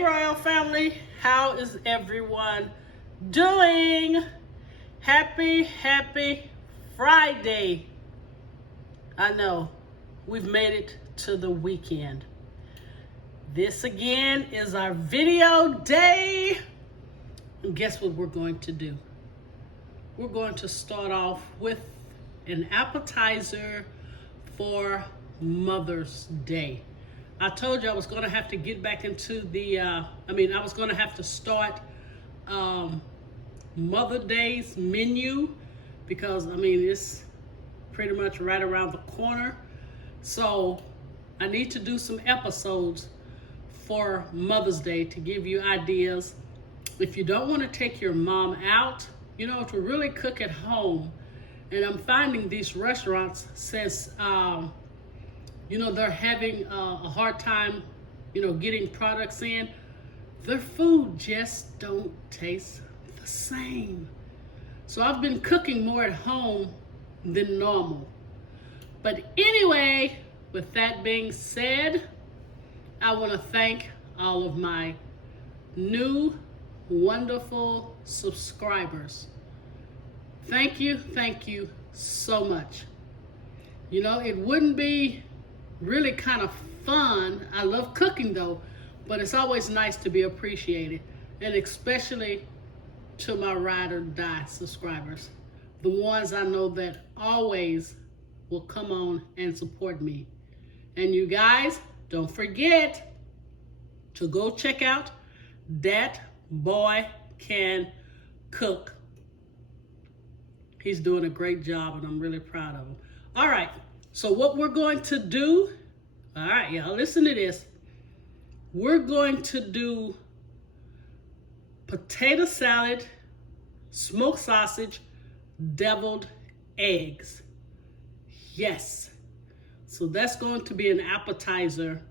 Hey Royal Family, how is everyone doing? Happy Friday. I know, we've made it to the weekend. This again is our video day. And guess what we're going to do? We're going to start off with an appetizer for Mother's Day. I told you I was going to have to get back into the, I was going to have to start Mother's Day's menu because, it's pretty much right around the corner. So I need to do some episodes for Mother's Day to give you ideas. If you don't want to take your mom out, to really cook at home. And I'm finding these restaurants, since they're having a hard time, getting products in, their food just don't taste the same. So I've been cooking more at home than normal. But anyway, with that being said, I want to thank all of my new wonderful subscribers. Thank you so much. It wouldn't be really kind of fun. I love cooking though, but it's always nice to be appreciated, and especially to my ride or die subscribers, the ones I know that always will come on and support me. And you guys, don't forget to go check out Dat Boy Can Cook. He's doing a great job, and I'm really proud of him. All right, so what we're going to do, all right, y'all, listen to this. We're going to do potato salad, smoked sausage, deviled eggs. Yes. So that's going to be an appetizer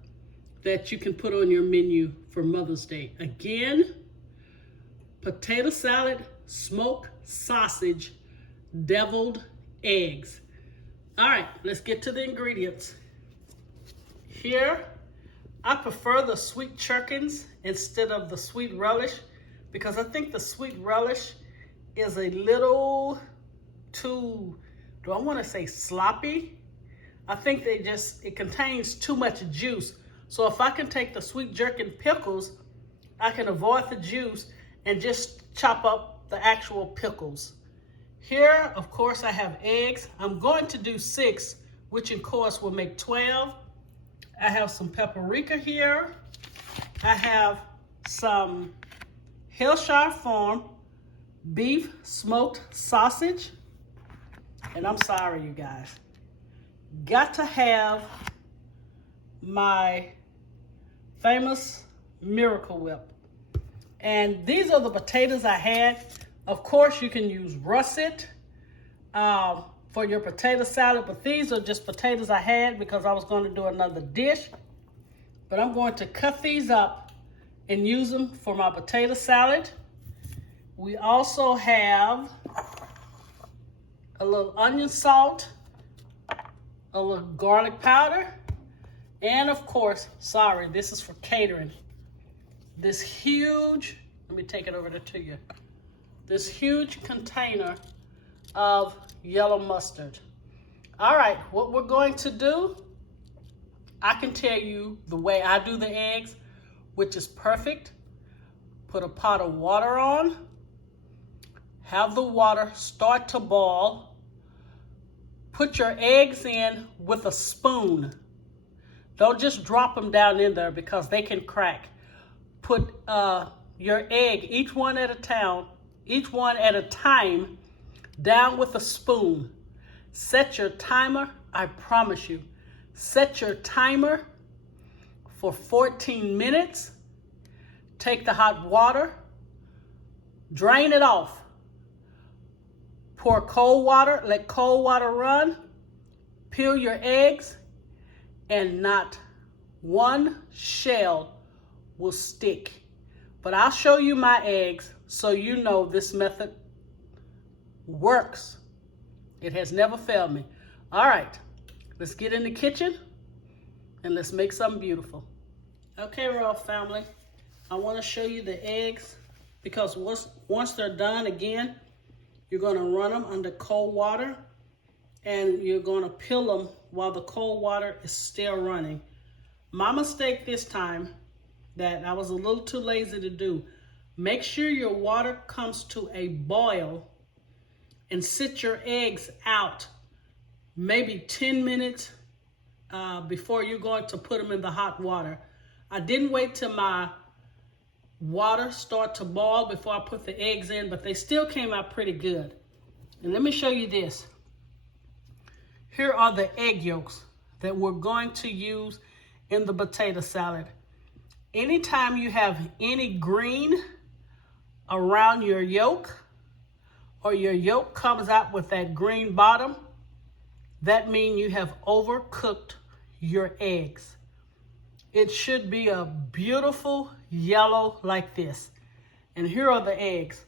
that you can put on your menu for Mother's Day. Again, potato salad, smoked sausage, deviled eggs. All right, let's get to the ingredients. Here, I prefer the sweet chickens instead of the sweet relish because I think the sweet relish is a little too, do I want to say sloppy? I think it contains too much juice. So if I can take the sweet jerkin pickles, I can avoid the juice and just chop up the actual pickles. Here, of course, I have eggs. I'm going to do 6, which of course will make 12. I have some paprika here. I have some Hillshire Farm beef smoked sausage. And I'm sorry, you guys. Got to have my famous Miracle Whip. And these are the potatoes I had. Of course, you can use russet for your potato salad, but these are just potatoes I had because I was going to do another dish. But I'm going to cut these up and use them for my potato salad. We also have a little onion salt, a little garlic powder, and of course, sorry, this is for catering. This huge, let me take it over to you. This huge container of yellow mustard. All right, what we're going to do, I can tell you the way I do the eggs, which is perfect. Put a pot of water on, have the water start to boil, put your eggs in with a spoon. Don't just drop them down in there because they can crack. Put your egg, each one at a time, down with a spoon. Set your timer, I promise you, set your timer for 14 minutes. Take the hot water, drain it off. Pour cold water, let cold water run. Peel your eggs, and not one shell will stick. But I'll show you my eggs so you know this method works. It has never failed me. All right, let's get in the kitchen and let's make something beautiful. Okay, Royal Family, I want to show you the eggs because once they're done, again, you're going to run them under cold water and you're going to peel them while the cold water is still running. My mistake this time that I was a little too lazy to do, make sure your water comes to a boil and sit your eggs out maybe 10 minutes before you're going to put them in the hot water. I didn't wait till my water started to boil before I put the eggs in, but they still came out pretty good. And let me show you this. Here are the egg yolks that we're going to use in the potato salad. Anytime you have any green around your yolk, or your yolk comes out with that green bottom, that means you have overcooked your eggs. It should be a beautiful yellow like this. And here are the eggs.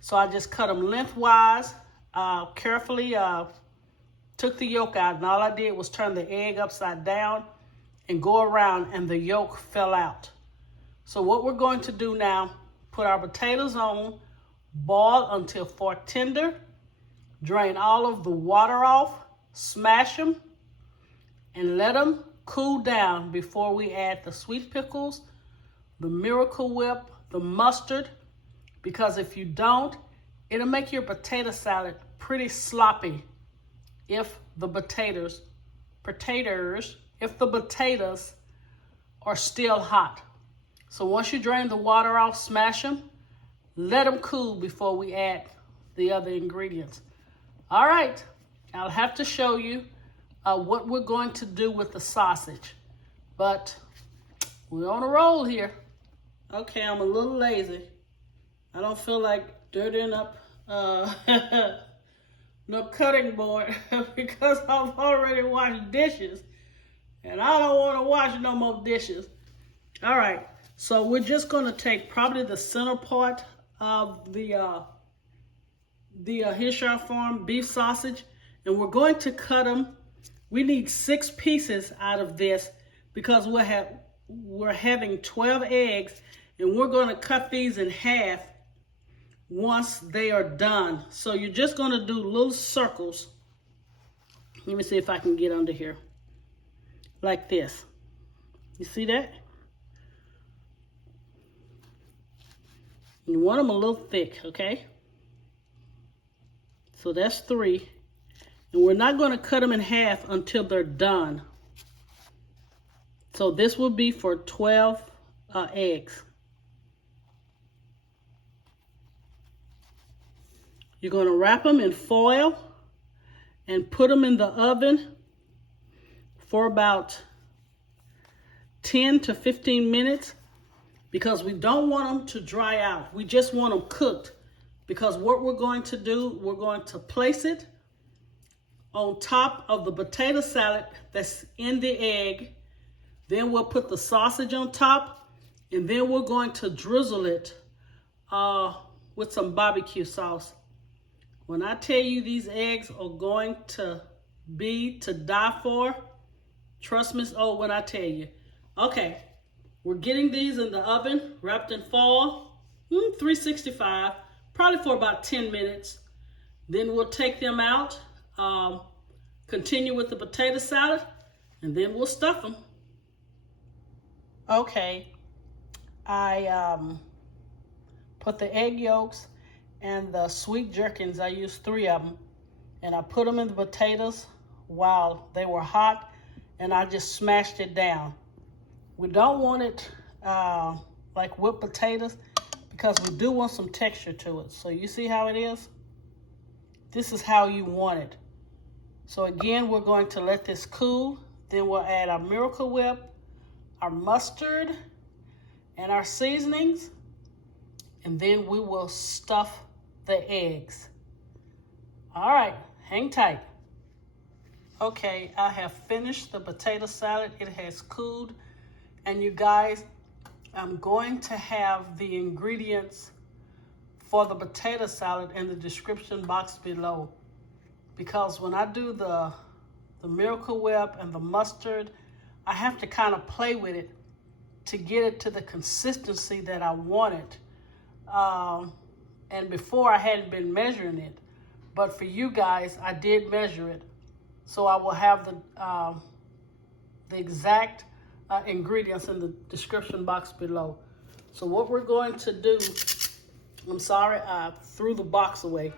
So I just cut them lengthwise, carefully took the yolk out, and all I did was turn the egg upside down and go around, and the yolk fell out. So what we're going to do now, put our potatoes on, boil until fork tender, drain all of the water off, smash them, and let them cool down before we add the sweet pickles, the Miracle Whip, the mustard, because if you don't, it'll make your potato salad pretty sloppy if the potatoes are still hot. So once you drain the water off, smash them, let them cool before we add the other ingredients. All right, I'll have to show you what we're going to do with the sausage, but we're on a roll here. Okay, I'm a little lazy. I don't feel like dirtying up no cutting board because I've already washed dishes and I don't want to wash no more dishes. All right, so we're just going to take probably the center part of the Hillshire Farm beef sausage, and we're going to cut them. We need 6 pieces out of this because we're having 12 eggs, and we're going to cut these in half once they are done. So you're just going to do little circles. Let me see if I can get under here. Like this. You see that? You want them a little thick, okay? So that's 3. And we're not going to cut them in half until they're done. So this will be for 12 eggs. You're going to wrap them in foil and put them in the oven for about 10 to 15 minutes because we don't want them to dry out. We just want them cooked because what we're going to do, we're going to place it on top of the potato salad that's in the egg. Then we'll put the sausage on top, and then we're going to drizzle it with some barbecue sauce. When I tell you these eggs are going to be to die for, trust me, when I tell you. Okay, we're getting these in the oven, wrapped in foil, 365, probably for about 10 minutes. Then we'll take them out, continue with the potato salad, and then we'll stuff them. Okay, I put the egg yolks and the sweet gherkins, I used 3 of them, and I put them in the potatoes while they were hot, and I just smashed it down. We don't want it like whipped potatoes because we do want some texture to it. So you see how it is? This is how you want it. So again, we're going to let this cool. Then we'll add our Miracle Whip, our mustard, and our seasonings. And then we will stuff the eggs. All right, hang tight. Okay, I have finished the potato salad. It has cooled. And you guys, I'm going to have the ingredients for the potato salad in the description box below. Because when I do the Miracle Whip and the mustard, I have to kind of play with it to get it to the consistency that I wanted. And before I hadn't been measuring it, but for you guys, I did measure it. So I will have the exact ingredients in the description box below. So what we're going to do, I'm sorry, I threw the box away.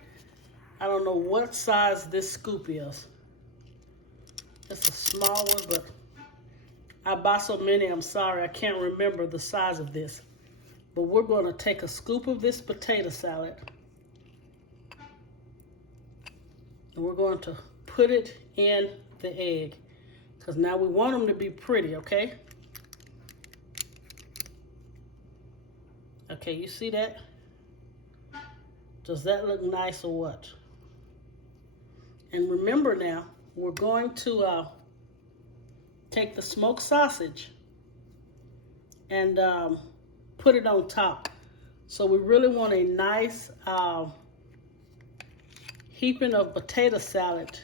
I don't know what size this scoop is. It's a small one, but I buy so many, I'm sorry, I can't remember the size of this. But we're going to take a scoop of this potato salad and we're going to put it in the egg, because now we want them to be pretty, okay? Okay, you see that? Does that look nice or what? And remember now, we're going to take the smoked sausage and put it on top. So we really want a nice heaping of potato salad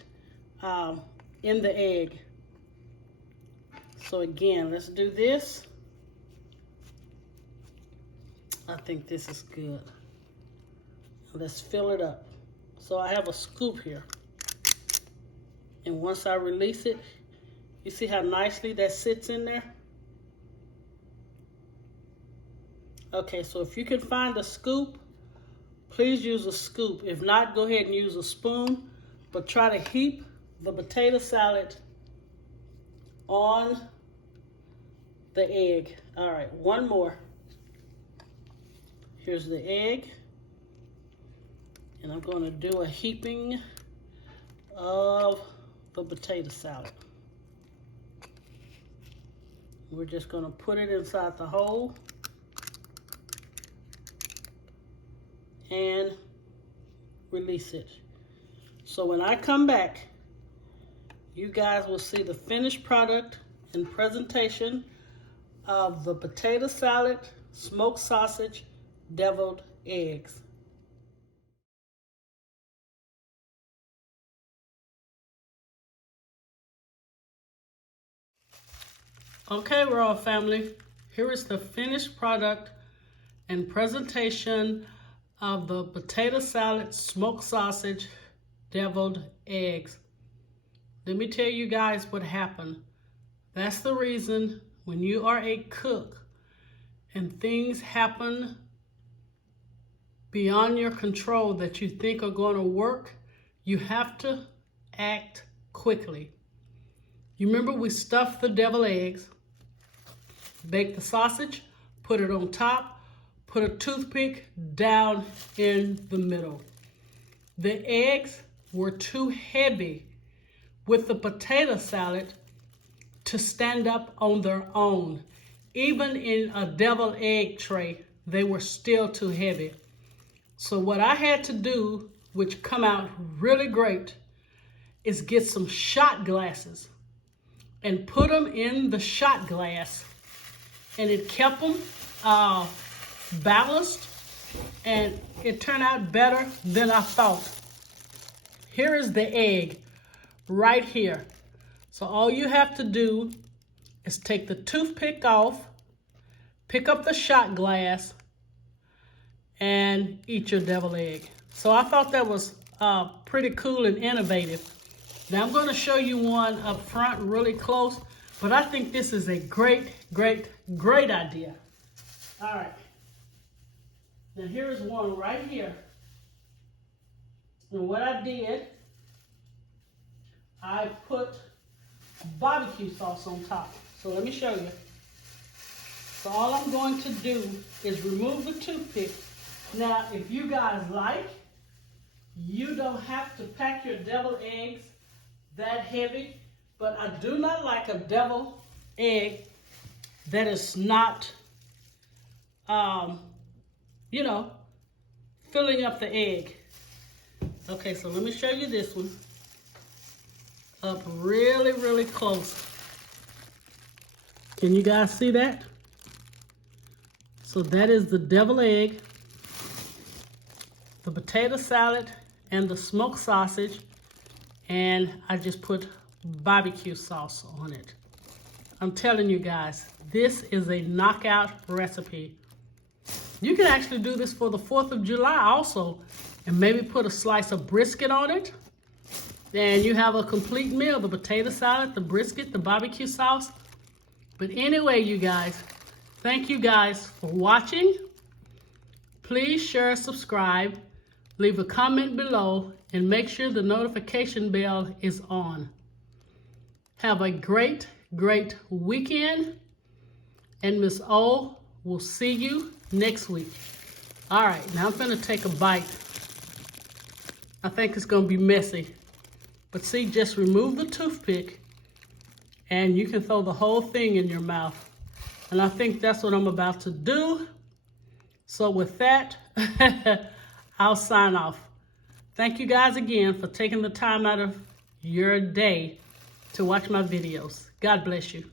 in the egg. So again, let's do this. I think this is good. Let's fill it up. So I have a scoop here. And once I release it, you see how nicely that sits in there? Okay, so if you can find a scoop, please use a scoop. If not, go ahead and use a spoon, but try to heap the potato salad on the egg. All right, one more. Here's the egg. And I'm going to do a heaping of the potato salad. We're just going to put it inside the hole and release it. So when I come back, you guys will see the finished product and presentation of the potato salad, smoked sausage, deviled eggs. Okay, Royal Family, here is the finished product and presentation of the potato salad, smoked sausage, deviled eggs. Let me tell you guys what happened. That's the reason when you are a cook and things happen beyond your control that you think are going to work, you have to act quickly. You remember we stuffed the deviled eggs, baked the sausage, put it on top, put a toothpick down in the middle. The eggs were too heavy with the potato salad to stand up on their own. Even in a deviled egg tray, they were still too heavy. So what I had to do, which come out really great, is get some shot glasses and put them in the shot glass. And it kept them balanced, and it turned out better than I thought. Here is the egg right here. So all you have to do is take the toothpick off, pick up the shot glass, and eat your deviled egg. So I thought that was pretty cool and innovative. Now I'm going to show you one up front really close, but I think this is a great, great, great idea. All right. Now here's one right here. And what I did, I put barbecue sauce on top. So let me show you. So all I'm going to do is remove the toothpick. Now, if you guys like, you don't have to pack your deviled eggs that heavy, but I do not like a deviled egg that is not, you know, filling up the egg. Okay, so let me show you this one up really, really close. Can you guys see that? So that is the deviled egg, the potato salad, and the smoked sausage, and I just put barbecue sauce on it. I'm telling you guys, this is a knockout recipe. You can actually do this for the 4th of July also, and maybe put a slice of brisket on it. And you have a complete meal, the potato salad, the brisket, the barbecue sauce. But anyway, you guys, thank you guys for watching. Please share, subscribe, leave a comment below, and make sure the notification bell is on. Have a great, great weekend. And Miss O will see you next week. All right, now I'm gonna take a bite. I think it's gonna be messy. But see, just remove the toothpick and you can throw the whole thing in your mouth. And I think that's what I'm about to do. So with that, I'll sign off. Thank you guys again for taking the time out of your day to watch my videos. God bless you.